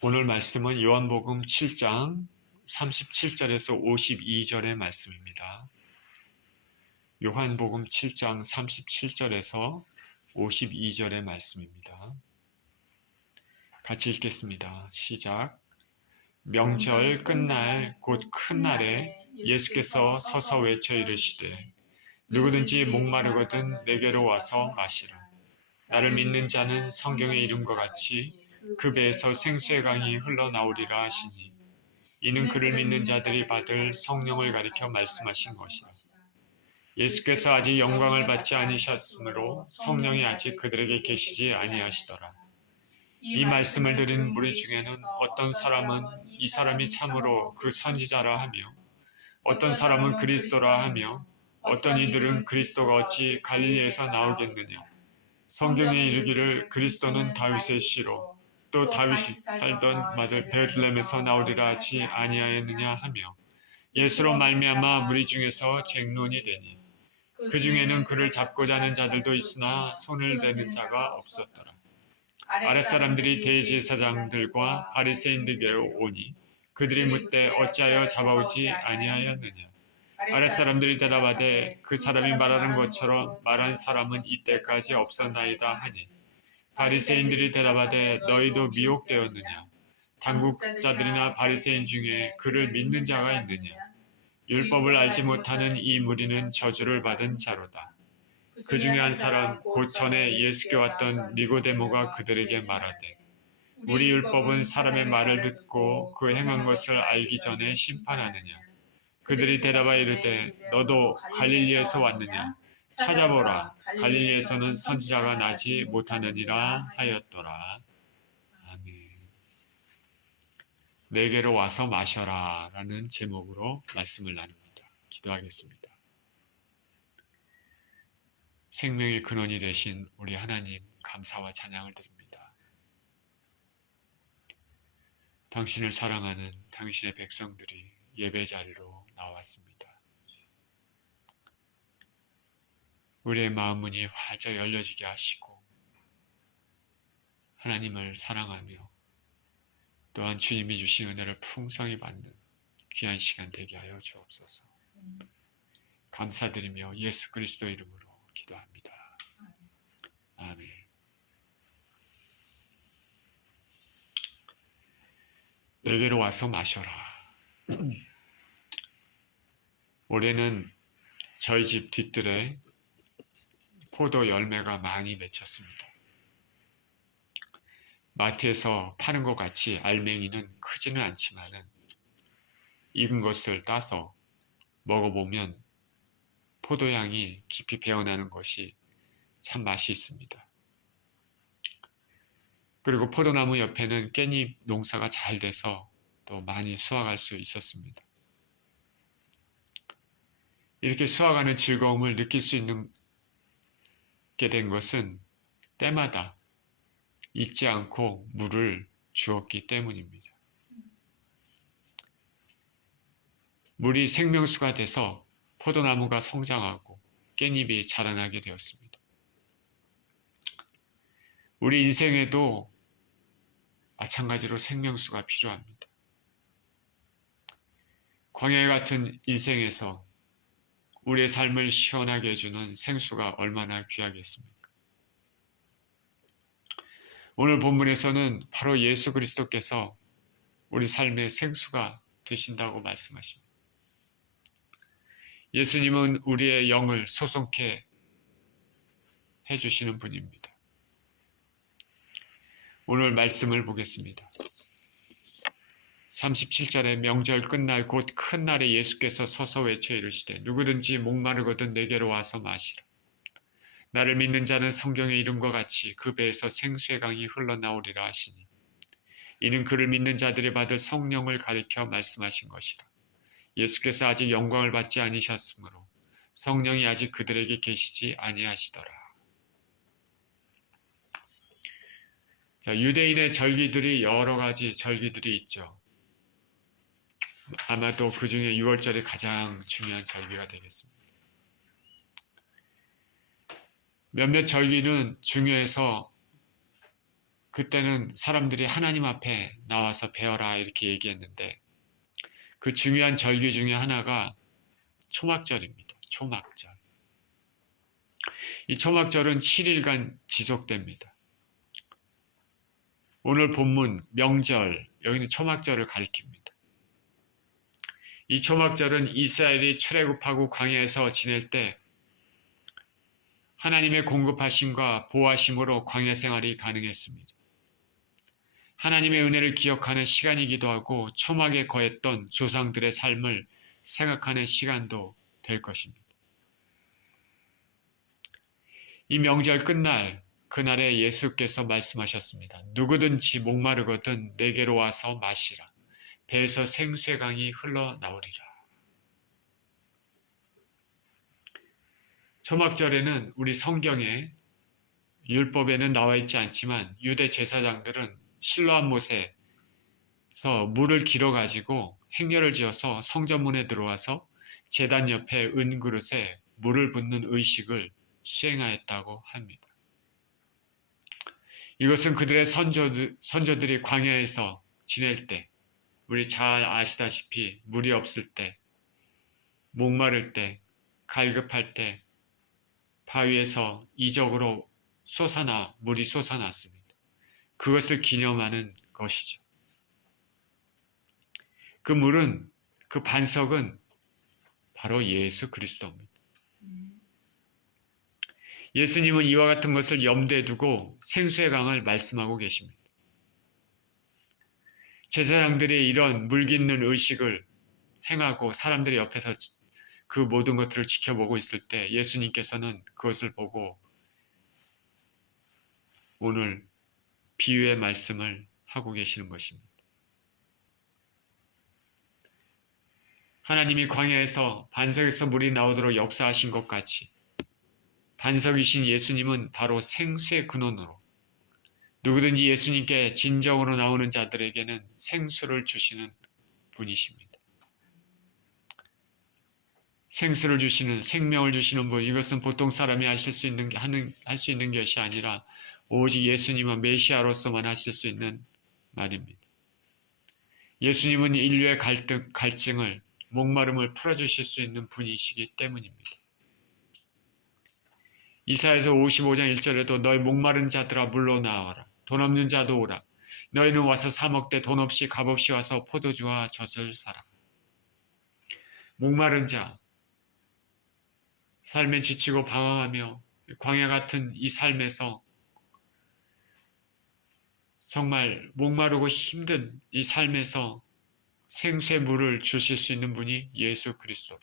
오늘 말씀은 요한복음 7장 37절에서 52절의 말씀입니다. 요한복음 7장 37절에서 52절의 말씀입니다. 같이 읽겠습니다. 시작. 명절 끝날 곧 큰 날에 예수께서 서서 외쳐 이르시되 누구든지 목마르거든 내게로 와서 마시라. 나를 믿는 자는 성경의 이름과 같이 그 배에서 생수의 강이 흘러나오리라 하시니 이는 그를 믿는 자들이 받을 성령을 가리켜 말씀하신 것이라. 예수께서 아직 영광을 받지 아니하셨으므로 성령이 아직 그들에게 계시지 아니하시더라. 이 말씀을 들은 무리 중에는 어떤 사람은 이 사람이 참으로 그 선지자라 하며 어떤 사람은 그리스도라 하며 어떤 이들은 그리스도가 어찌 갈릴리에서 나오겠느냐. 성경에 이르기를 그리스도는 다윗의 씨로 또 다윗이 살던 마들 베들레헴에서 나오리라 하지 아니하였느냐 하며 예수로 말미암아 무리 중에서 쟁론이 되니 그 중에는 그를 잡고자 하는 자들도 있으나 손을 대는 자가 없었더라. 아랫사람들이 대제사장들과 바리새인들에게로 오니 그들이 묻되 어찌하여 잡아오지 아니하였느냐. 아랫사람들이 대답하되 그 사람이 말하는 것처럼 말한 사람은 이때까지 없었나이다 하니 바리새인들이 대답하되 너희도 미혹되었느냐. 당국자들이나 바리새인 중에 그를 믿는 자가 있느냐. 율법을 알지 못하는 이 무리는 저주를 받은 자로다. 그 중에 한 사람 곧 전에 예수께 왔던 니고데모가 그들에게 말하되 우리 율법은 사람의 말을 듣고 그 행한 것을 알기 전에 심판하느냐. 그들이 대답하여 이르되 너도 갈릴리에서 왔느냐. 찾아보라. 갈릴리에서는 선지자가 나지 못하느니라 하였더라. 아멘. 내게로 와서 마셔라 라는 제목으로 말씀을 나눕니다. 기도하겠습니다. 생명의 근원이 되신 우리 하나님 감사와 찬양을 드립니다. 당신을 사랑하는 당신의 백성들이 예배 자리로 나왔습니다. 우리의 마음 문이 활짝 열려지게 하시고 하나님을 사랑하며 또한 주님이 주신 은혜를 풍성히 받는 귀한 시간 되게 하여 주옵소서. 감사드리며 예수 그리스도 이름으로 기도합니다. 아멘. 내게로 와서 마셔라. 올해는 저희 집 뒤뜰에 포도 열매가 많이 맺혔습니다. 마트에서 파는 것 같이 알맹이는 크지는 않지만은 익은 것을 따서 먹어보면 포도향이 깊이 배어나는 것이 참 맛이 있습니다. 그리고 포도나무 옆에는 깻잎 농사가 잘 돼서 또 많이 수확할 수 있었습니다. 이렇게 수확하는 즐거움을 느낄 수 있게 된 것은 때마다 잊지 않고 물을 주었기 때문입니다. 물이 생명수가 돼서 포도나무가 성장하고 깻잎이 자라나게 되었습니다. 우리 인생에도 마찬가지로 생명수가 필요합니다. 광야 같은 인생에서 우리의 삶을 시원하게 해주는 생수가 얼마나 귀하겠습니까? 오늘 본문에서는 바로 예수 그리스도께서 우리 삶의 생수가 되신다고 말씀하십니다. 예수님은 우리의 영을 소송케 해주시는 분입니다. 오늘 말씀을 보겠습니다. 37절에 명절 끝날 곧 큰 날에 예수께서 서서 외쳐 이르시되 누구든지 목마르거든 내게로 와서 마시라. 나를 믿는 자는 성경의 이름과 같이 그 배에서 생수의 강이 흘러나오리라 하시니 이는 그를 믿는 자들이 받을 성령을 가리켜 말씀하신 것이라. 예수께서 아직 영광을 받지 아니하셨으므로 성령이 아직 그들에게 계시지 아니하시더라. 자, 유대인의 절기들이 여러 가지 절기들이 있죠. 아마도 그 중에 6월절이 가장 중요한 절기가 되겠습니다. 몇몇 절기는 중요해서 그때는 사람들이 하나님 앞에 나와서 배워라 이렇게 얘기했는데 그 중요한 절기 중에 하나가 초막절입니다. 초막절. 이 초막절은 7일간 지속됩니다. 오늘 본문 명절, 여기는 초막절을 가리킵니다. 이 초막절은 이스라엘이 출애굽하고 광야에서 지낼 때 하나님의 공급하심과 보호하심으로 광야 생활이 가능했습니다. 하나님의 은혜를 기억하는 시간이기도 하고 초막에 거했던 조상들의 삶을 생각하는 시간도 될 것입니다. 이 명절 끝날 그날에 예수께서 말씀하셨습니다. 누구든지 목마르거든 내게로 와서 마시라. 배에서 생수의 강이 흘러나오리라. 초막절에는 우리 성경에 율법에는 나와 있지 않지만 유대 제사장들은 실로암 못에서 물을 길어 가지고 행렬을 지어서 성전문에 들어와서 제단 옆에 은그릇에 물을 붓는 의식을 수행하였다고 합니다. 이것은 그들의 선조들이 광야에서 지낼 때, 우리 잘 아시다시피 물이 없을 때, 목마를 때, 갈급할 때 바위에서 이적으로 물이 솟아났습니다. 그것을 기념하는 것이죠. 그 물은, 그 반석은 바로 예수 그리스도입니다. 예수님은 이와 같은 것을 염두에 두고 생수의 강을 말씀하고 계십니다. 제사장들이 이런 물 깃는 의식을 행하고 사람들이 옆에서 그 모든 것들을 지켜보고 있을 때 예수님께서는 그것을 보고 오늘 비유의 말씀을 하고 계시는 것입니다. 하나님이 광야에서 반석에서 물이 나오도록 역사하신 것 같이 반석이신 예수님은 바로 생수의 근원으로 누구든지 예수님께 진정으로 나오는 자들에게는 생수를 주시는 분이십니다. 생수를 주시는, 생명을 주시는 분, 이것은 보통 사람이 할 수 있는 것이 아니라 오직 예수님은 메시아로서만 하실 수 있는 말입니다. 예수님은 인류의 갈증을, 목마름을 풀어주실 수 있는 분이시기 때문입니다. 이사야서 55장 1절에도 너희 목마른 자들아 물로 나와라. 돈 없는 자도 오라. 너희는 와서 사 먹되 돈 없이 값없이 와서 포도주와 젖을 사라. 목마른 자, 삶에 지치고 방황하며 광야 같은 이 삶에서 정말 목마르고 힘든 이 삶에서 생수의 물을 주실 수 있는 분이 예수 그리스도.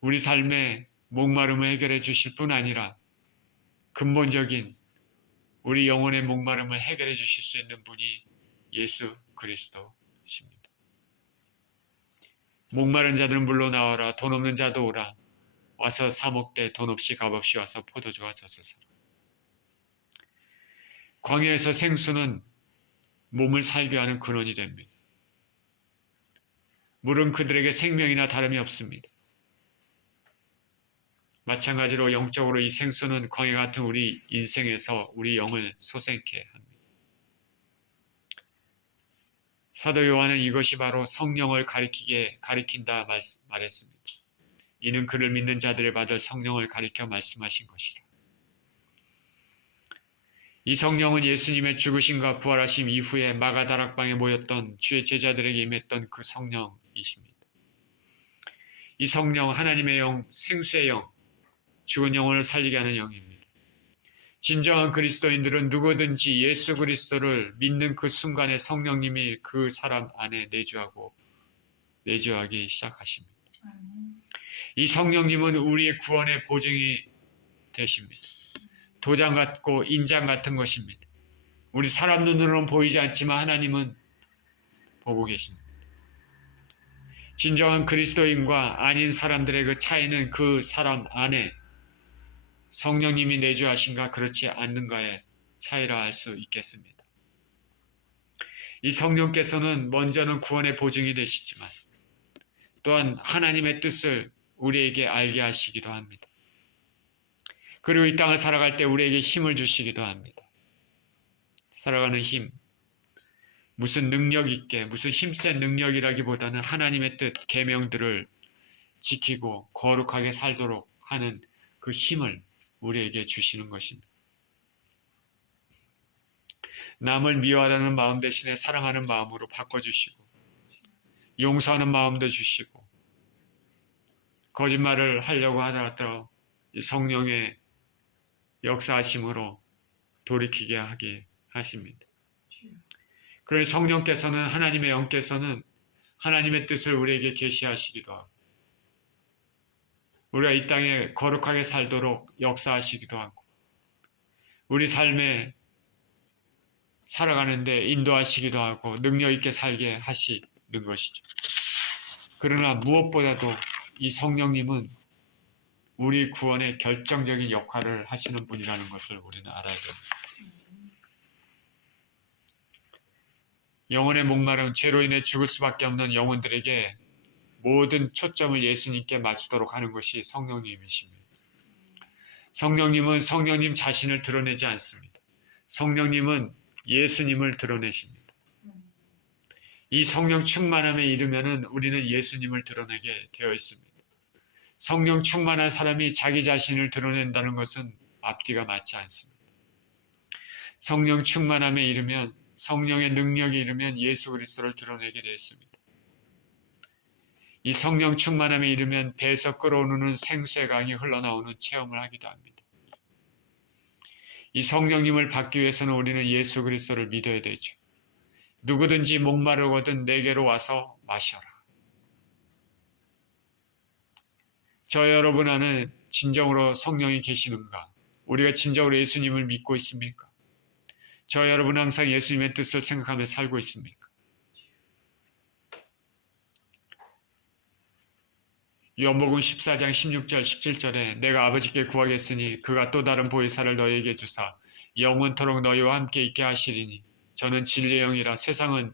우리 삶의 목마름을 해결해 주실 뿐 아니라 근본적인 우리 영혼의 목마름을 해결해 주실 수 있는 분이 예수 그리스도십니다. 목마른 자들은 물로 나와라. 돈 없는 자도 오라. 와서 사 먹되 돈 없이 값없이 와서 포도주와 젖을 사라. 광야에서 생수는 몸을 살게 하는 근원이 됩니다. 물은 그들에게 생명이나 다름이 없습니다. 마찬가지로 영적으로 이 생수는 광야 같은 우리 인생에서 우리 영을 솟게 합니다. 사도 요한은 이것이 바로 성령을 가리킨다 말했습니다. 이는 그를 믿는 자들이 받을 성령을 가리켜 말씀하신 것이라. 이 성령은 예수님의 죽으심과 부활하심 이후에 마가다락방에 모였던 주의 제자들에게 임했던 그 성령이십니다. 이 성령, 하나님의 영, 생수의 영, 죽은 영혼을 살리게 하는 영입니다. 진정한 그리스도인들은 누구든지 예수 그리스도를 믿는 그 순간에 성령님이 그 사람 안에 내주하기 시작하십니다. 이 성령님은 우리의 구원의 보증이 되십니다. 도장 같고 인장 같은 것입니다. 우리 사람 눈으로는 보이지 않지만 하나님은 보고 계십니다. 진정한 그리스도인과 아닌 사람들의 그 차이는 그 사람 안에 성령님이 내주하신가 그렇지 않는가의 차이라 할 수 있겠습니다. 이 성령께서는 먼저는 구원의 보증이 되시지만 또한 하나님의 뜻을 우리에게 알게 하시기도 합니다. 그리고 이 땅을 살아갈 때 우리에게 힘을 주시기도 합니다. 살아가는 힘, 무슨 능력 있게, 무슨 힘센 능력이라기보다는 하나님의 뜻, 계명들을 지키고 거룩하게 살도록 하는 그 힘을 우리에게 주시는 것입니다. 남을 미워하는 마음 대신에 사랑하는 마음으로 바꿔주시고, 용서하는 마음도 주시고, 거짓말을 하려고 하더라도 성령의 역사하심으로 돌이키게 하게 하십니다. 그래서 성령께서는, 하나님의 영께서는 하나님의 뜻을 우리에게 계시하시기도 하고, 우리가 이 땅에 거룩하게 살도록 역사하시기도 하고, 우리 삶에 살아가는데 인도하시기도 하고 능력 있게 살게 하시는 것이죠. 그러나 무엇보다도 이 성령님은 우리 구원에 결정적인 역할을 하시는 분이라는 것을 우리는 알아야 됩니다. 영혼의 목마름, 죄로 인해 죽을 수밖에 없는 영혼들에게 모든 초점을 예수님께 맞추도록 하는 것이 성령님이십니다. 성령님은 성령님 자신을 드러내지 않습니다. 성령님은 예수님을 드러내십니다. 이 성령 충만함에 이르면은 우리는 예수님을 드러내게 되어 있습니다. 성령 충만한 사람이 자기 자신을 드러낸다는 것은 앞뒤가 맞지 않습니다. 성령 충만함에 이르면, 성령의 능력에 이르면 예수 그리스도를 드러내게 되어 있습니다. 이 성령 충만함에 이르면 배에서 끓어오르는 생수의 강이 흘러나오는 체험을 하기도 합니다. 이 성령님을 받기 위해서는 우리는 예수 그리스도를 믿어야 되죠. 누구든지 목마르거든 내게로 와서 마셔라. 저 여러분 안에 진정으로 성령이 계시는가? 우리가 진정으로 예수님을 믿고 있습니까? 저 여러분 항상 예수님의 뜻을 생각하며 살고 있습니까? 요한복음 14장 16절 17절에 내가 아버지께 구하겠으니 그가 또 다른 보혜사를 너희에게 주사 영원토록 너희와 함께 있게 하시리니 저는 진리의 영이라 세상은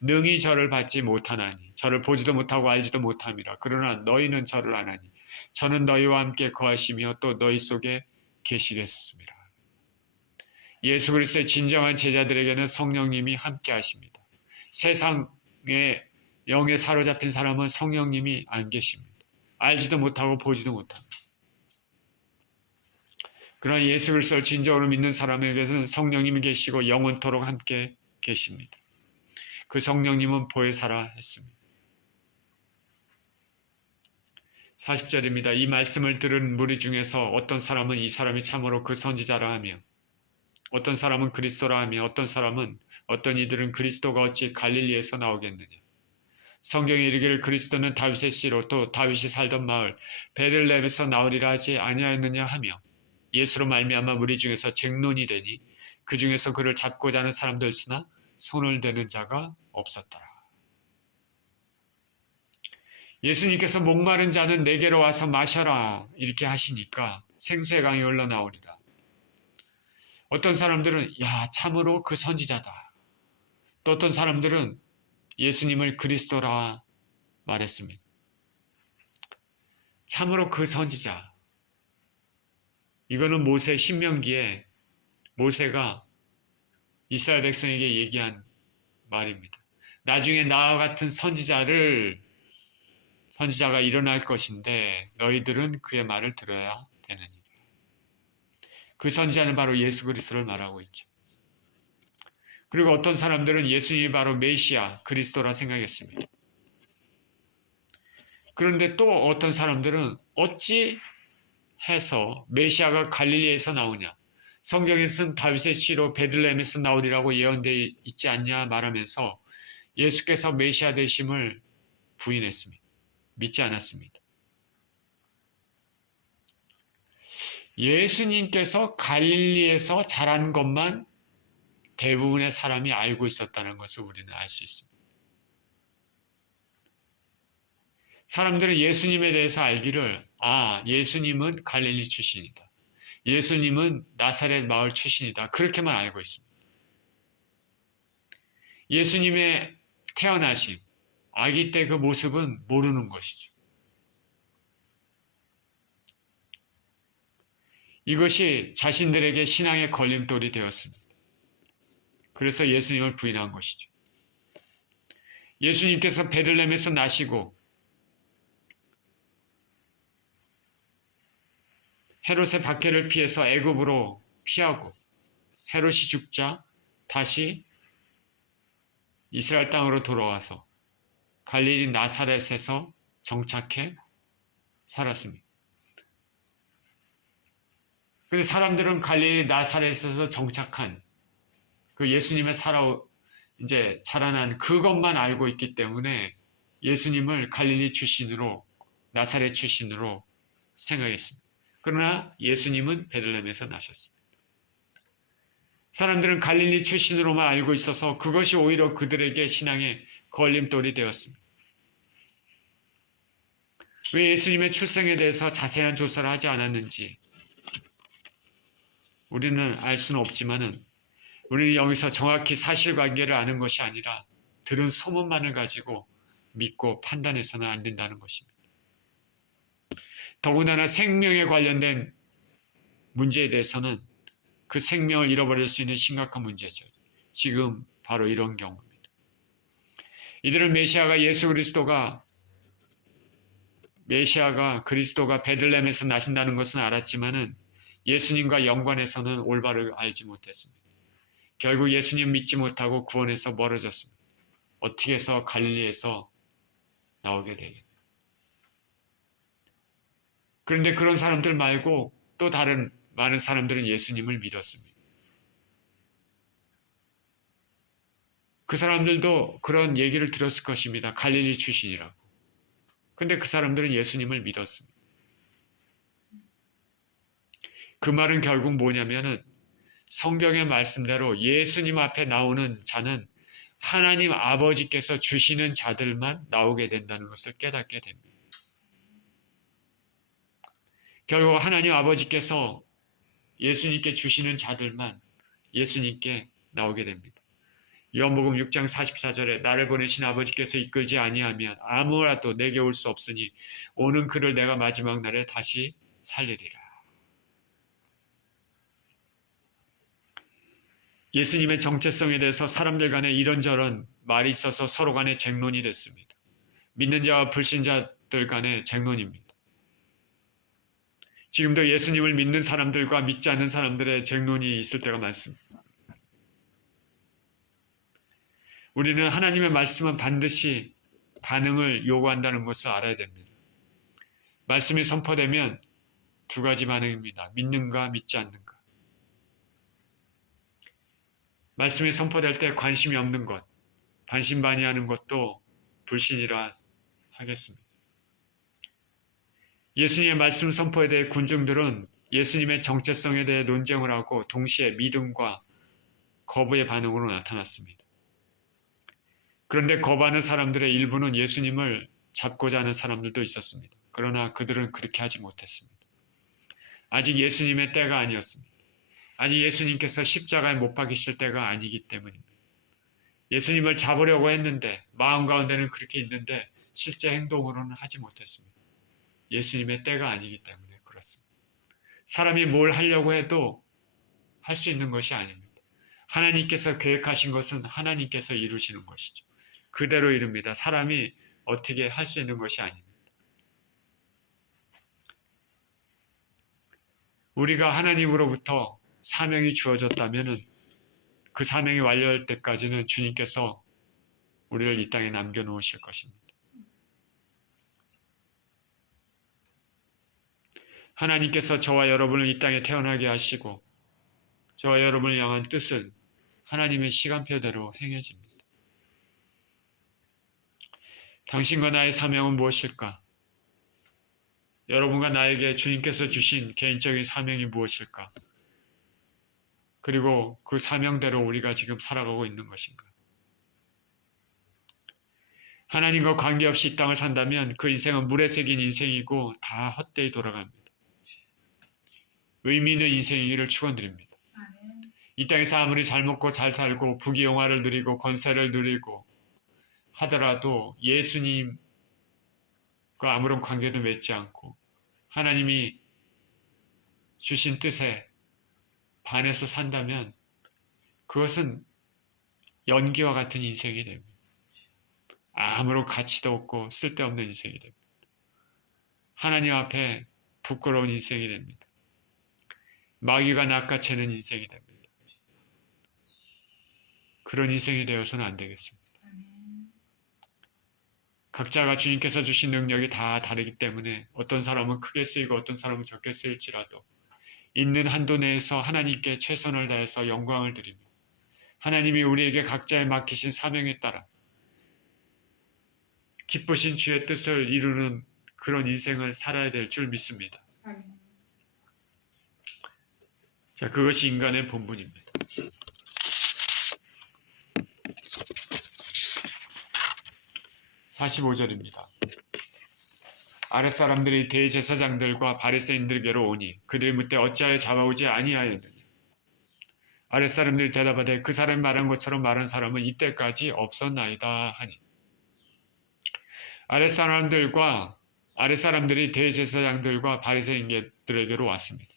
능히 저를 받지 못하나니 저를 보지도 못하고 알지도 못함이라. 그러나 너희는 저를 아나니 저는 너희와 함께 거하시며 또 너희 속에 계시겠습니다. 예수 그리스도의 진정한 제자들에게는 성령님이 함께 하십니다. 세상의 영에 사로잡힌 사람은 성령님이 안 계십니다. 알지도 못하고 보지도 못합니다. 그러나 예수 그리스도를 진정으로 믿는 사람에게는 성령님이 계시고 영원토록 함께 계십니다. 그 성령님은 보혜사라 했습니다. 40절입니다. 이 말씀을 들은 무리 중에서 어떤 사람은 이 사람이 참으로 그 선지자라 하며 어떤 사람은 그리스도라 하며 어떤 이들은 그리스도가 어찌 갈릴리에서 나오겠느냐. 성경에 이르기를 그리스도는 다윗의 씨로 또 다윗이 살던 마을 베들레헴에서 나오리라 하지 아니하였느냐 하며 예수로 말미암아 무리 중에서 쟁론이 되니 그 중에서 그를 잡고자 하는 사람도 있으나 손을 대는 자가 없었더라. 예수님께서 목마른 자는 내게로 와서 마셔라 이렇게 하시니까 생수의 강이 흘러나오리라. 어떤 사람들은 참으로 그 선지자다. 또 어떤 사람들은 예수님을 그리스도라 말했습니다. 참으로 그 선지자. 이거는 모세 신명기에 모세가 이스라엘 백성에게 얘기한 말입니다. 나중에 나와 같은 선지자가 일어날 것인데 너희들은 그의 말을 들어야 되느니라. 그 선지자는 바로 예수 그리스도를 말하고 있죠. 그리고 어떤 사람들은 예수님이 바로 메시아 그리스도라 생각했습니다. 그런데 또 어떤 사람들은 어찌 해서 메시아가 갈릴리에서 나오냐, 성경에서는 다윗의 씨로 베들레헴에서 나오리라고 예언되어 있지 않냐 말하면서 예수께서 메시아 되심을 부인했습니다. 믿지 않았습니다. 예수님께서 갈릴리에서 자란 것만 대부분의 사람이 알고 있었다는 것을 우리는 알 수 있습니다. 사람들은 예수님에 대해서 알기를 예수님은 갈릴리 출신이다. 예수님은 나사렛 마을 출신이다. 그렇게만 알고 있습니다. 예수님의 태어나심, 아기 때 그 모습은 모르는 것이죠. 이것이 자신들에게 신앙의 걸림돌이 되었습니다. 그래서 예수님을 부인한 것이죠. 예수님께서 베들레헴에서 나시고 헤롯의 박해를 피해서 애굽으로 피하고 헤롯이 죽자 다시 이스라엘 땅으로 돌아와서 갈릴리 나사렛에서 정착해 살았습니다. 근데 사람들은 갈릴리 나사렛에서 정착한 그 예수님의 이제 자라난 그것만 알고 있기 때문에 예수님을 갈릴리 출신으로, 나사렛 출신으로 생각했습니다. 그러나 예수님은 베들레헴에서 나셨습니다. 사람들은 갈릴리 출신으로만 알고 있어서 그것이 오히려 그들에게 신앙의 걸림돌이 되었습니다. 왜 예수님의 출생에 대해서 자세한 조사를 하지 않았는지 우리는 알 수는 없지만은 우리는 여기서 정확히 사실관계를 아는 것이 아니라 들은 소문만을 가지고 믿고 판단해서는 안 된다는 것입니다. 더군다나 생명에 관련된 문제에 대해서는 그 생명을 잃어버릴 수 있는 심각한 문제죠. 지금 바로 이런 경우입니다. 이들은 메시아가 그리스도가 베들레헴에서 나신다는 것은 알았지만은 예수님과 연관해서는 올바르게 알지 못했습니다. 결국 예수님 믿지 못하고 구원에서 멀어졌습니다. 어떻게 해서 갈릴리에서 나오게 되겠습니다. 그런데 그런 사람들 말고 또 다른 많은 사람들은 예수님을 믿었습니다. 그 사람들도 그런 얘기를 들었을 것입니다. 갈릴리 출신이라고. 근데 그 사람들은 예수님을 믿었습니다. 그 말은 결국 뭐냐면은 성경의 말씀대로 예수님 앞에 나오는 자는 하나님 아버지께서 주시는 자들만 나오게 된다는 것을 깨닫게 됩니다. 결국 하나님 아버지께서 예수님께 주시는 자들만 예수님께 나오게 됩니다. 요한복음 6장 44절에 나를 보내신 아버지께서 이끌지 아니하면 아무라도 내게 올 수 없으니 오는 그를 내가 마지막 날에 다시 살리리라. 예수님의 정체성에 대해서 사람들 간에 이런저런 말이 있어서 서로 간에 쟁론이 됐습니다. 믿는 자와 불신자들 간의 쟁론입니다. 지금도 예수님을 믿는 사람들과 믿지 않는 사람들의 쟁론이 있을 때가 많습니다. 우리는 하나님의 말씀은 반드시 반응을 요구한다는 것을 알아야 됩니다. 말씀이 선포되면 두 가지 반응입니다. 믿는가 믿지 않는가. 말씀이 선포될 때 관심이 없는 것, 반신반의하는 것도 불신이라 하겠습니다. 예수님의 말씀 선포에 대해 군중들은 예수님의 정체성에 대해 논쟁을 하고 동시에 믿음과 거부의 반응으로 나타났습니다. 그런데 거부하는 사람들의 일부는 예수님을 잡고자 하는 사람들도 있었습니다. 그러나 그들은 그렇게 하지 못했습니다. 아직 예수님의 때가 아니었습니다. 아직 예수님께서 십자가에 못 박히실 때가 아니기 때문입니다. 예수님을 잡으려고 했는데 마음 가운데는 그렇게 있는데 실제 행동으로는 하지 못했습니다. 예수님의 때가 아니기 때문에 그렇습니다. 사람이 뭘 하려고 해도 할 수 있는 것이 아닙니다. 하나님께서 계획하신 것은 하나님께서 이루시는 것이죠. 그대로 이룹니다. 사람이 어떻게 할 수 있는 것이 아닙니다. 우리가 하나님으로부터 사명이 주어졌다면 그 사명이 완료할 때까지는 주님께서 우리를 이 땅에 남겨놓으실 것입니다. 하나님께서 저와 여러분을 이 땅에 태어나게 하시고 저와 여러분을 향한 뜻은 하나님의 시간표대로 행해집니다. 당신과 나의 사명은 무엇일까? 여러분과 나에게 주님께서 주신 개인적인 사명이 무엇일까? 그리고 그 사명대로 우리가 지금 살아가고 있는 것인가? 하나님과 관계없이 이 땅을 산다면 그 인생은 물에 새긴 인생이고 다 헛되이 돌아갑니다. 의미 있는 인생이기를 축원드립니다. 이 땅에서 아무리 잘 먹고 잘 살고 부귀영화를 누리고 권세를 누리고 하더라도 예수님과 아무런 관계도 맺지 않고 하나님이 주신 뜻에 반해서 산다면 그것은 연기와 같은 인생이 됩니다. 아무런 가치도 없고 쓸데없는 인생이 됩니다. 하나님 앞에 부끄러운 인생이 됩니다. 마귀가 낚아채는 인생이 됩니다. 그런 인생이 되어서는 안 되겠습니다. 각자가 주님께서 주신 능력이 다 다르기 때문에 어떤 사람은 크게 쓰이고 어떤 사람은 적게 쓰일지라도 있는 한도 내에서 하나님께 최선을 다해서 영광을 드리며 하나님이 우리에게 각자에 맡기신 사명에 따라 기쁘신 주의 뜻을 이루는 그런 인생을 살아야 될 줄 믿습니다. 자, 그것이 인간의 본분입니다. 45절입니다. 아랫사람들이 대제사장들과 바리새인들에게로 오니 그들이 묻되 어찌하여 잡아오지 아니하였느냐. 아랫사람들이 대답하되 그 사람이 말한 것처럼 말한 사람은 이때까지 없었나이다 하니. 아랫사람들이 대제사장들과 바리새인들에게로 왔습니다.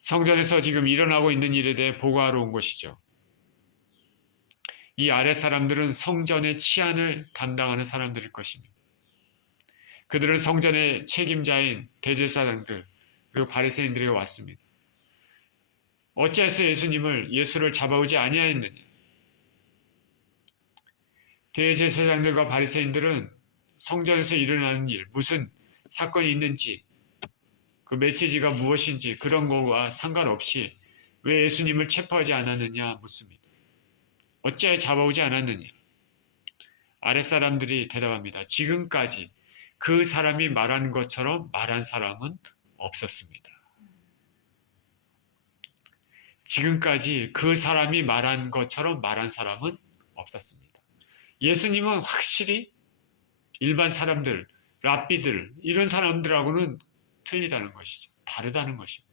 성전에서 지금 일어나고 있는 일에 대해 보고하러 온 것이죠. 이 아랫사람들은 성전의 치안을 담당하는 사람들일 것입니다. 그들은 성전의 책임자인 대제사장들 그리고 바리새인들에게 왔습니다. 어찌해서 예수를 잡아오지 아니하였느냐. 대제사장들과 바리새인들은 성전에서 일어나는 일, 무슨 사건이 있는지, 그 메시지가 무엇인지 그런 거와 상관없이 왜 예수님을 체포하지 않았느냐 묻습니다. 어찌하여 잡아오지 않았느냐. 아랫사람들이 대답합니다. 지금까지 그 사람이 말한 것처럼 말한 사람은 없었습니다. 지금까지 그 사람이 말한 것처럼 말한 사람은 없었습니다. 예수님은 확실히 일반 사람들, 랍비들 이런 사람들하고는 틀리다는 것이죠. 다르다는 것입니다.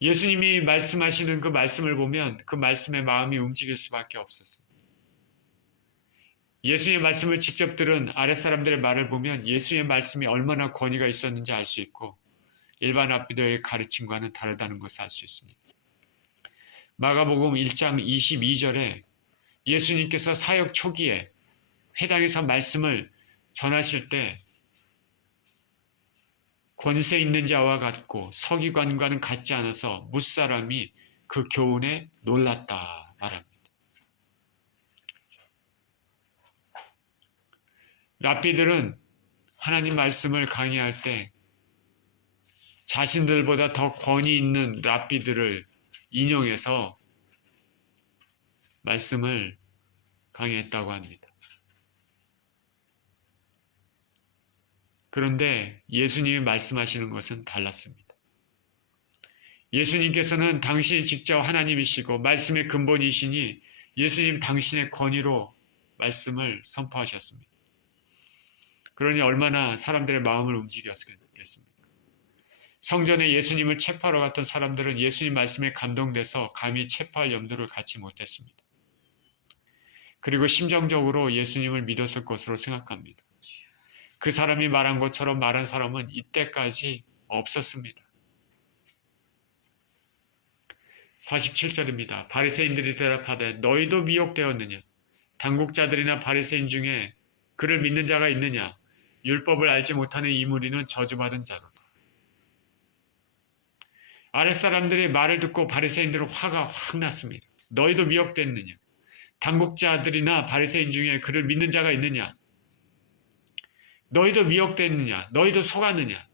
예수님이 말씀하시는 그 말씀을 보면 그 말씀에 마음이 움직일 수밖에 없었습니다. 예수님의 말씀을 직접 들은 아랫사람들의 말을 보면 예수님의 말씀이 얼마나 권위가 있었는지 알 수 있고 일반 랍비들의 가르침과는 다르다는 것을 알 수 있습니다. 마가복음 1장 22절에 예수님께서 사역 초기에 회당에서 말씀을 전하실 때 권세 있는 자와 같고 서기관과는 같지 않아서 무사람이 그 교훈에 놀랐다 말합니다. 랍비들은 하나님 말씀을 강의할 때 자신들보다 더 권위 있는 랍비들을 인용해서 말씀을 강의했다고 합니다. 그런데 예수님이 말씀하시는 것은 달랐습니다. 예수님께서는 당신이 직접 하나님이시고 말씀의 근본이시니 예수님 당신의 권위로 말씀을 선포하셨습니다. 그러니 얼마나 사람들의 마음을 움직였겠습니까? 성전에 예수님을 체포하러 갔던 사람들은 예수님 말씀에 감동돼서 감히 체포할 염두를 갖지 못했습니다. 그리고 심정적으로 예수님을 믿었을 것으로 생각합니다. 그 사람이 말한 것처럼 말한 사람은 이때까지 없었습니다. 47절입니다. 바리새인들이 대답하되 너희도 미혹되었느냐? 당국자들이나 바리새인 중에 그를 믿는 자가 있느냐? 율법을 알지 못하는 이 무리는 저주받은 자로다. 아랫사람들의 말을 듣고 바리새인들은 화가 확 났습니다. 너희도 미혹됐느냐? 당국자들이나 바리새인 중에 그를 믿는 자가 있느냐? 너희도 미혹됐느냐? 너희도 속았느냐?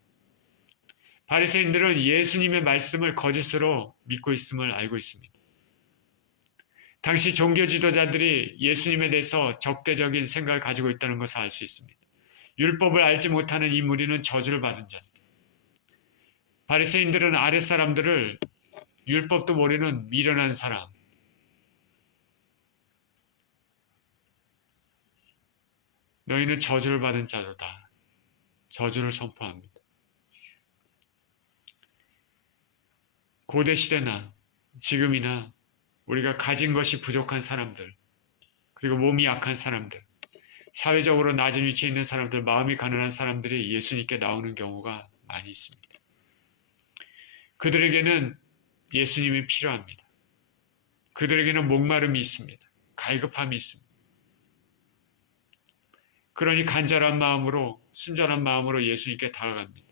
바리새인들은 예수님의 말씀을 거짓으로 믿고 있음을 알고 있습니다. 당시 종교 지도자들이 예수님에 대해서 적대적인 생각을 가지고 있다는 것을 알 수 있습니다. 율법을 알지 못하는 이 무리는 저주를 받은 자들. 바리새인들은 아랫사람들을 율법도 모르는 미련한 사람, 너희는 저주를 받은 자로다. 저주를 선포합니다. 고대 시대나 지금이나 우리가 가진 것이 부족한 사람들, 그리고 몸이 약한 사람들, 사회적으로 낮은 위치에 있는 사람들, 마음이 가난한 사람들이 예수님께 나오는 경우가 많이 있습니다. 그들에게는 예수님이 필요합니다. 그들에게는 목마름이 있습니다. 갈급함이 있습니다. 그러니 간절한 마음으로, 순전한 마음으로 예수님께 다가갑니다.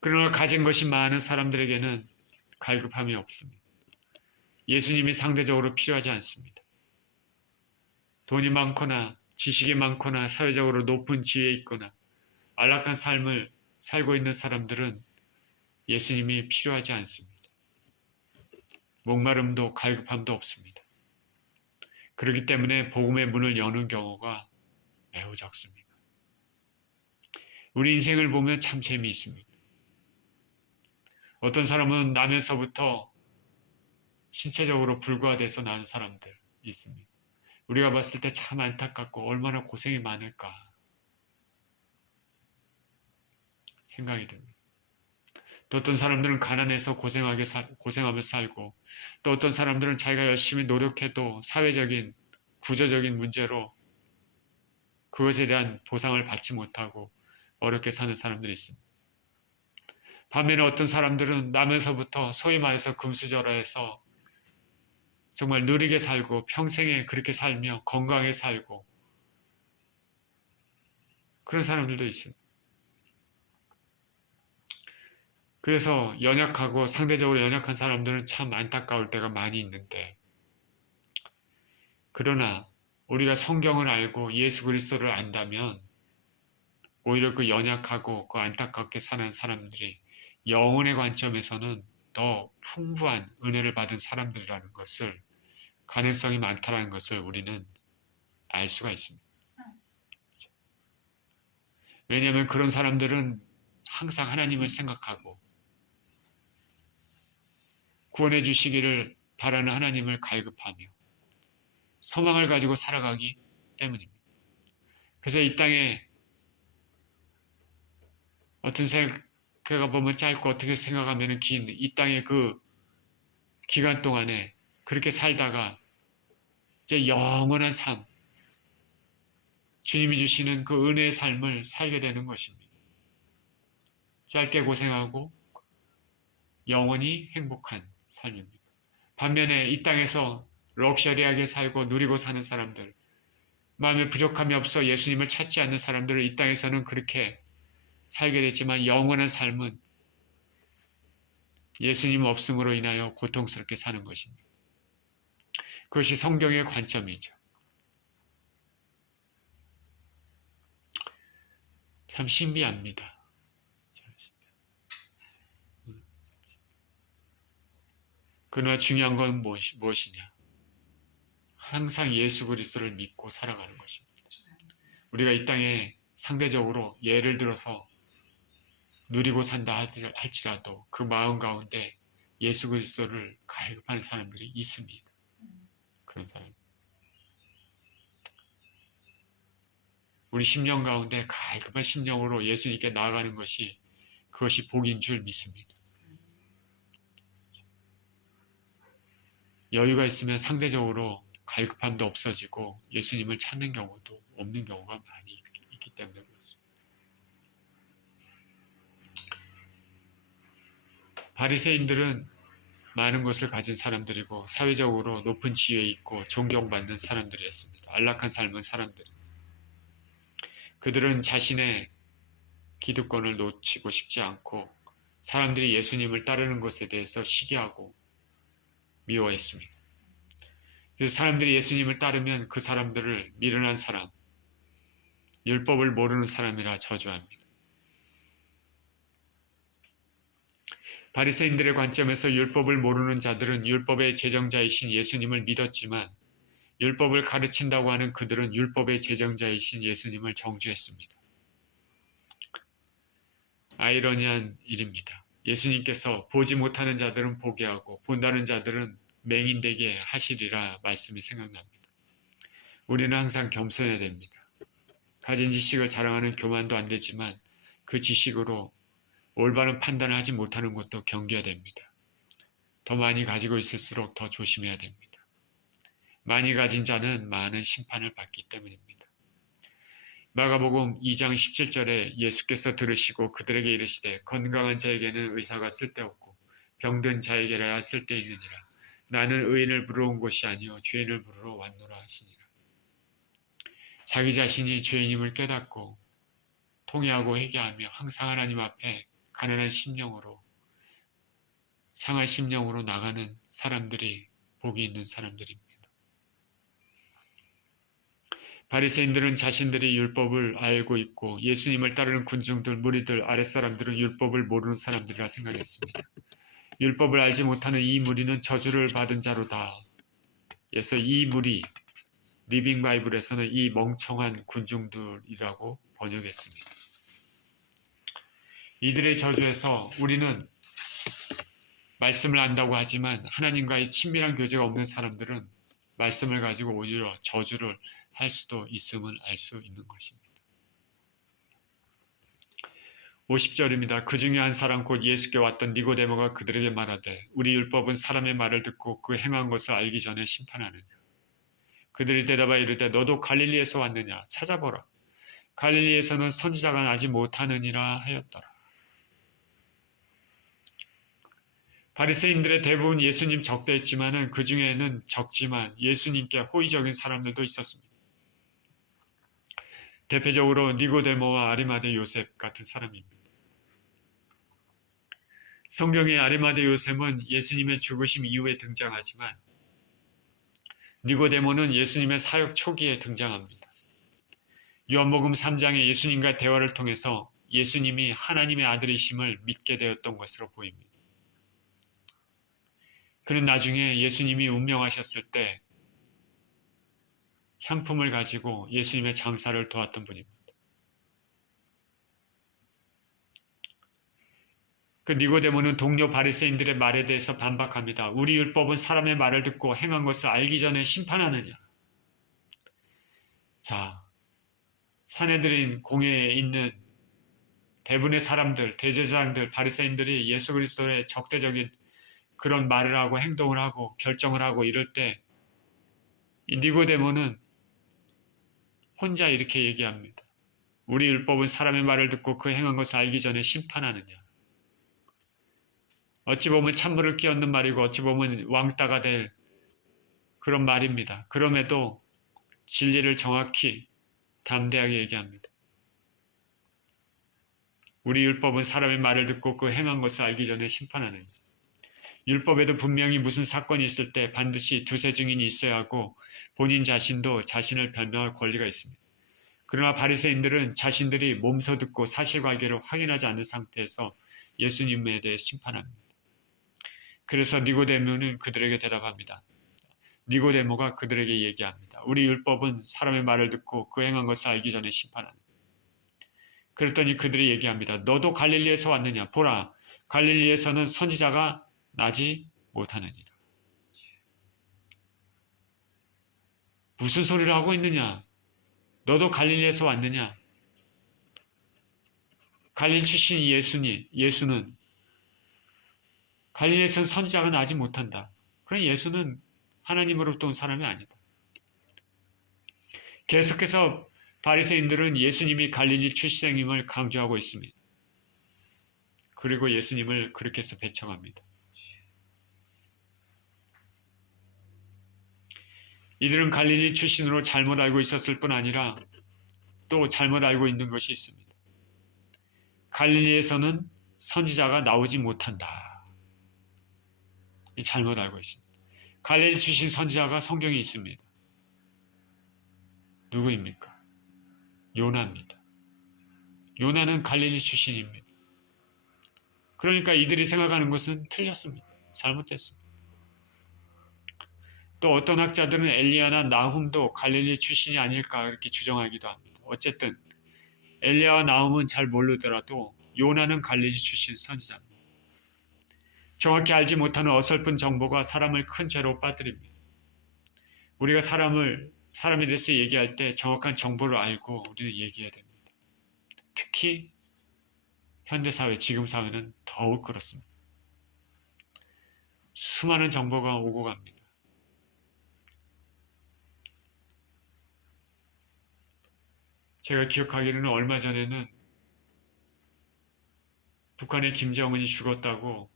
그러나 가진 것이 많은 사람들에게는 갈급함이 없습니다. 예수님이 상대적으로 필요하지 않습니다. 돈이 많거나 지식이 많거나 사회적으로 높은 지위에 있거나 안락한 삶을 살고 있는 사람들은 예수님이 필요하지 않습니다. 목마름도 갈급함도 없습니다. 그렇기 때문에 복음의 문을 여는 경우가 매우 적습니다. 우리 인생을 보면 참 재미있습니다. 어떤 사람은 나면서부터 신체적으로 불과돼서 난 사람들 있습니다. 우리가 봤을 때 참 안타깝고 얼마나 고생이 많을까 생각이 됩니다. 또 어떤 사람들은 가난해서 고생하며 살고, 또 어떤 사람들은 자기가 열심히 노력해도 사회적인 구조적인 문제로 그것에 대한 보상을 받지 못하고 어렵게 사는 사람들이 있습니다. 반면에 어떤 사람들은 나면서부터 소위 말해서 금수저라해서 정말 누리게 살고 평생에 그렇게 살며 건강하게 살고 그런 사람들도 있습니다. 그래서 연약하고 상대적으로 연약한 사람들은 참 안타까울 때가 많이 있는데, 그러나 우리가 성경을 알고 예수 그리스도를 안다면 오히려 그 연약하고 그 안타깝게 사는 사람들이 영혼의 관점에서는 더 풍부한 은혜를 받은 사람들이라는 것을, 가능성이 많다는 것을 우리는 알 수가 있습니다. 왜냐하면 그런 사람들은 항상 하나님을 생각하고 구원해 주시기를 바라는 하나님을 갈급하며 소망을 가지고 살아가기 때문입니다. 그래서 이 땅에 어떤 생각가 보면 짧고 어떻게 생각하면 긴 이 땅의 그 기간 동안에 그렇게 살다가 이제 영원한 삶, 주님이 주시는 그 은혜의 삶을 살게 되는 것입니다. 짧게 고생하고 영원히 행복한 삶입니다. 반면에 이 땅에서 럭셔리하게 살고 누리고 사는 사람들, 마음에 부족함이 없어 예수님을 찾지 않는 사람들을 이 땅에서는 그렇게 살게 되지만 영원한 삶은 예수님 없음으로 인하여 고통스럽게 사는 것입니다. 그것이 성경의 관점이죠. 참 신비합니다. 그러나 중요한 건 무엇이냐? 항상 예수 그리스도를 믿고 살아가는 것입니다. 우리가 이 땅에 상대적으로 예를 들어서 누리고 산다 할지라도 그 마음 가운데 예수 그리스도를 갈급하는 사람들이 있습니다. 그런 사람. 우리 심령 가운데 갈급한 심령으로 예수님께 나아가는 것이, 그것이 복인 줄 믿습니다. 여유가 있으면 상대적으로 갈급함도 없어지고 예수님을 찾는 경우도 없는 경우가 많이 있기 때문에 그렇습니다. 바리새인들은 많은 것을 가진 사람들이고 사회적으로 높은 지위에 있고 존경받는 사람들이었습니다. 안락한 삶은 사람들. 그들은 자신의 기득권을 놓치고 싶지 않고 사람들이 예수님을 따르는 것에 대해서 시기하고 미워했습니다. 그래서 사람들이 예수님을 따르면 그 사람들을 미련한 사람, 율법을 모르는 사람이라 저주합니다. 바리새인들의 관점에서 율법을 모르는 자들은 율법의 제정자이신 예수님을 믿었지만 율법을 가르친다고 하는 그들은 율법의 제정자이신 예수님을 정죄했습니다. 아이러니한 일입니다. 예수님께서 보지 못하는 자들은 보게 하고 본다는 자들은 맹인되게 하시리라 말씀이 생각납니다. 우리는 항상 겸손해야 됩니다. 가진 지식을 자랑하는 교만도 안 되지만 그 지식으로 올바른 판단을 하지 못하는 것도 경계해야 됩니다. 더 많이 가지고 있을수록 더 조심해야 됩니다. 많이 가진 자는 많은 심판을 받기 때문입니다. 마가복음 2장 17절에 예수께서 들으시고 그들에게 이르시되 건강한 자에게는 의사가 쓸데없고 병든 자에게라야 쓸데있느니라. 나는 의인을 부르러 온 것이 아니요 죄인을 부르러 왔노라 하시니라. 자기 자신이 죄인임을 깨닫고 통회하고 회개하며 항상 하나님 앞에 가난한 심령으로 상한 심령으로 나가는 사람들이 복이 있는 사람들입니다. 바리새인들은 자신들이 율법을 알고 있고 예수님을 따르는 군중들, 무리들, 아랫사람들은 율법을 모르는 사람들이라 생각했습니다. 율법을 알지 못하는 이 무리는 저주를 받은 자로다. 그래서 이 무리, 리빙 바이블에서는 이 멍청한 군중들이라고 번역했습니다. 이들의 저주에서 우리는 말씀을 안다고 하지만 하나님과의 친밀한 교제가 없는 사람들은 말씀을 가지고 오히려 저주를 할 수도 있음을 알 수 있는 것입니다. 50절입니다. 그 중에 한 사람 곧 예수께 왔던 니고데모가 그들에게 말하되 우리 율법은 사람의 말을 듣고 그 행한 것을 알기 전에 심판하느냐. 그들이 대답하여 이르되 너도 갈릴리에서 왔느냐. 찾아보라. 갈릴리에서는 선지자가 나지 못하느니라 하였더라. 바리새인들의 대부분 예수님 적대했지만은 그 중에는 적지만 예수님께 호의적인 사람들도 있었습니다. 대표적으로 니고데모와 아리마대 요셉 같은 사람입니다. 성경의 아리마대 요셉은 예수님의 죽으심 이후에 등장하지만 니고데모는 예수님의 사역 초기에 등장합니다. 요한복음 3장에 예수님과 대화를 통해서 예수님이 하나님의 아들이심을 믿게 되었던 것으로 보입니다. 그는 나중에 예수님이 운명하셨을 때 향품을 가지고 예수님의 장사를 도왔던 분입니다. 그 니고데모는 동료 바리새인들의 말에 대해서 반박합니다. 우리 율법은 사람의 말을 듣고 행한 것을 알기 전에 심판하느냐. 자, 사내들인 공회에 있는 대부분의 사람들, 대제사장들, 바리새인들이 예수 그리스도의 적대적인 그런 말을 하고 행동을 하고 결정을 하고 이럴 때 니고데모는 혼자 이렇게 얘기합니다. 우리 율법은 사람의 말을 듣고 그 행한 것을 알기 전에 심판하느냐. 어찌 보면 찬물을 끼얹는 말이고 어찌 보면 왕따가 될 그런 말입니다. 그럼에도 진리를 정확히 담대하게 얘기합니다. 우리 율법은 사람의 말을 듣고 그 행한 것을 알기 전에 심판하느냐. 율법에도 분명히 무슨 사건이 있을 때 반드시 두세 증인이 있어야 하고 본인 자신도 자신을 변명할 권리가 있습니다. 그러나 바리새인들은 자신들이 몸소 듣고 사실관계를 확인하지 않은 상태에서 예수님에 대해 심판합니다. 그래서 니고데모는 그들에게 대답합니다. 니고데모가 그들에게 얘기합니다. 우리 율법은 사람의 말을 듣고 그 행한 것을 알기 전에 심판하느냐. 그랬더니 그들이 얘기합니다. 너도 갈릴리에서 왔느냐. 보라, 갈릴리에서는 선지자가 나지 못하느니라. 무슨 소리를 하고 있느냐. 너도 갈릴리에서 왔느냐. 갈릴 출신 예수는 갈릴리에서는 선지자가 나지 못한다. 그럼 예수는 하나님으로부터 온 사람이 아니다. 계속해서 바리새인들은 예수님이 갈릴리 출생임을 강조하고 있습니다. 그리고 예수님을 그렇게 해서 배척합니다. 이들은 갈릴리 출신으로 잘못 알고 있었을 뿐 아니라 또 잘못 알고 있는 것이 있습니다. 갈릴리에서는 선지자가 나오지 못한다. 잘못 알고 있습니다. 갈릴리 출신 선지자가 성경에 있습니다. 누구입니까? 요나입니다. 요나는 갈릴리 출신입니다. 그러니까 이들이 생각하는 것은 틀렸습니다. 잘못됐습니다. 또 어떤 학자들은 엘리야나 나훔도 갈릴리 출신이 아닐까 이렇게 주장하기도 합니다. 어쨌든 엘리야와 나훔은 잘 모르더라도 요나는 갈릴리 출신 선지자입니다. 정확히 알지 못하는 어설픈 정보가 사람을 큰 죄로 빠뜨립니다. 우리가 사람에 대해서 얘기할 때 정확한 정보를 알고 우리는 얘기해야 됩니다. 특히 현대사회, 지금 사회는 더욱 그렇습니다. 수많은 정보가 오고 갑니다. 제가 기억하기로는 얼마 전에는 북한의 김정은이 죽었다고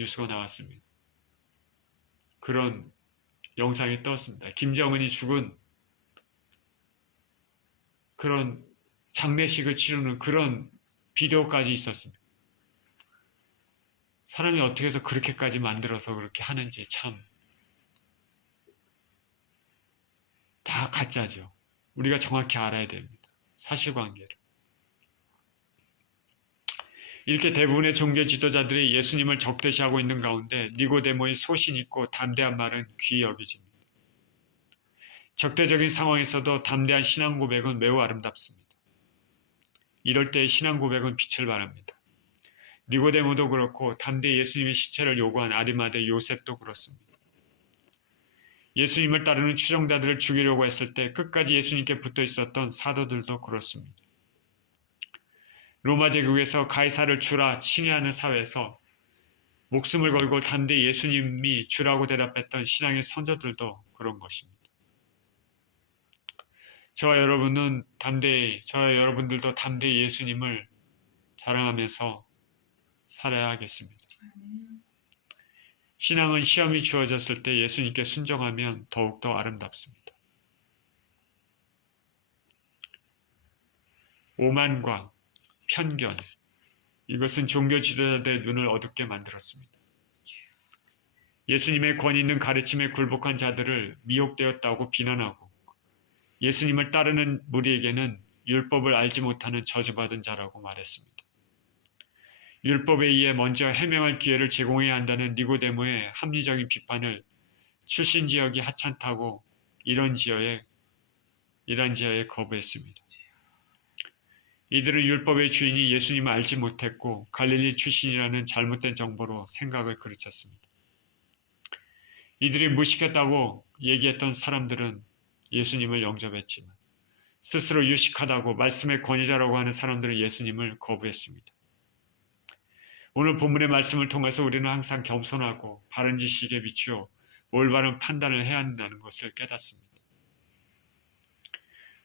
뉴스가 나왔습니다. 그런 영상이 떴습니다. 김정은이 죽은 그런 장례식을 치르는 그런 비디오까지 있었습니다. 사람이 어떻게 해서 그렇게까지 만들어서 그렇게 하는지 참 다 가짜죠. 우리가 정확히 알아야 됩니다. 사실관계를. 이렇게 대부분의 종교 지도자들이 예수님을 적대시하고 있는 가운데 니고데모의 소신 있고 담대한 말은 귀히 여겨집니다. 적대적인 상황에서도 담대한 신앙 고백은 매우 아름답습니다. 이럴 때의 신앙 고백은 빛을 발합니다. 니고데모도 그렇고 담대히 예수님의 시체를 요구한 아리마대 요셉도 그렇습니다. 예수님을 따르는 추종자들을 죽이려고 했을 때 끝까지 예수님께 붙어 있었던 사도들도 그렇습니다. 로마 제국에서 가이사를 주라 칭해하는 사회에서 목숨을 걸고 담대히 예수님이 주라고 대답했던 신앙의 선조들도 그런 것입니다. 저와 여러분들도 담대히 예수님을 자랑하면서 살아야 하겠습니다. 신앙은 시험이 주어졌을 때 예수님께 순종하면 더욱더 아름답습니다. 오만과 편견, 이것은 종교 지도자들의 눈을 어둡게 만들었습니다. 예수님의 권위 있는 가르침에 굴복한 자들을 미혹되었다고 비난하고 예수님을 따르는 무리에게는 율법을 알지 못하는 저주받은 자라고 말했습니다. 율법에 의해 먼저 해명할 기회를 제공해야 한다는 니고데모의 합리적인 비판을 출신 지역이 하찮다고 이런 지역에 거부했습니다. 이들은 율법의 주인이 예수님을 알지 못했고 갈릴리 출신이라는 잘못된 정보로 생각을 그르쳤습니다. 이들이 무식했다고 얘기했던 사람들은 예수님을 영접했지만 스스로 유식하다고 말씀의 권위자라고 하는 사람들은 예수님을 거부했습니다. 오늘 본문의 말씀을 통해서 우리는 항상 겸손하고 바른 지식에 비추어 올바른 판단을 해야 한다는 것을 깨닫습니다.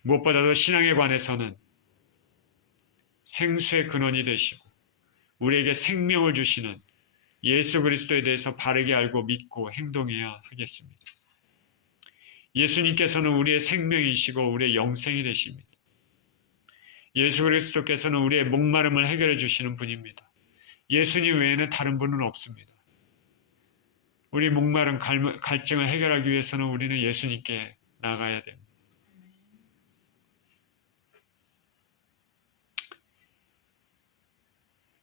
무엇보다도 신앙에 관해서는 생수의 근원이 되시고 우리에게 생명을 주시는 예수 그리스도에 대해서 바르게 알고 믿고 행동해야 하겠습니다. 예수님께서는 우리의 생명이시고 우리의 영생이 되십니다. 예수 그리스도께서는 우리의 목마름을 해결해 주시는 분입니다. 예수님 외에는 다른 분은 없습니다. 우리 목마른 갈증을 해결하기 위해서는 우리는 예수님께 나가야 됩니다.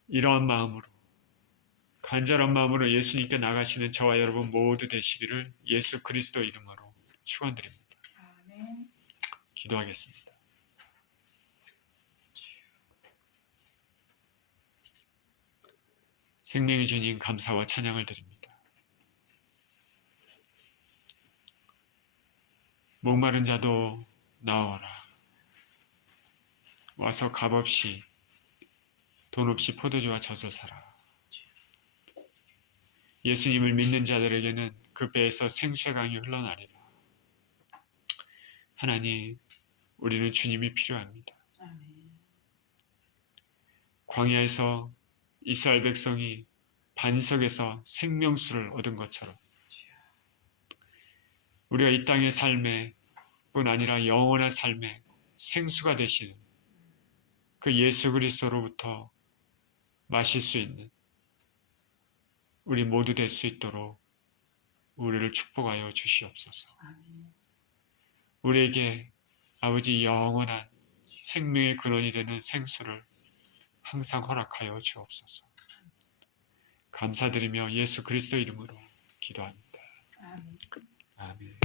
이러한 마음으로 간절한 마음으로 예수님께 나가시는 저와 여러분 모두 되시기를 예수 그리스도 이름으로 축원드립니다. 기도하겠습니다. 생명의 주님 감사와 찬양을 드립니다. 목마른 자도 나와라. 와서 값없이 돈 없이 포도주와 젖어 사라. 예수님을 믿는 자들에게는 그 배에서 생수의 강이 흘러나리라. 하나님, 우리는 주님이 필요합니다. 광야에서 이스라엘 백성이 반석에서 생명수를 얻은 것처럼 우리가 이 땅의 삶에 뿐 아니라 영원한 삶에 생수가 되시는 그 예수 그리스도로부터 마실 수 있는 우리 모두 될 수 있도록 우리를 축복하여 주시옵소서. 우리에게 아버지 영원한 생명의 근원이 되는 생수를 항상 허락하여 주옵소서. 감사드리며 예수 그리스도 이름으로 기도합니다. 아멘.